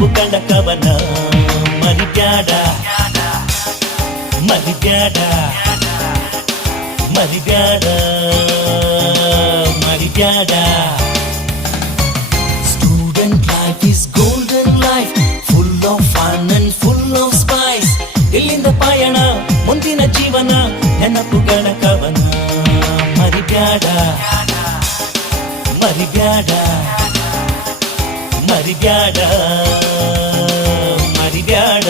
ನೆನಪು ಕಂಡ ಕವನ ಮರಿಬ್ಯಾಡ ಮರಿಬ್ಯಾಡ ಮರಿಬ್ಯಾಡ ಮರಿಬ್ಯಾಡ Student life is golden life, full of fun and full of spice. ಇಲ್ಲಿಂದ ಪಯಣ ಮುಂದಿನ ಜೀವನ ನೆನಪುಗಳ ಕವನ ಮರಿಬ್ಯಾಡ ಮರಿಬ್ಯಾಡ ಮರಿಬ್ಯಾಡ ಮರಿಬ್ಯಾಡ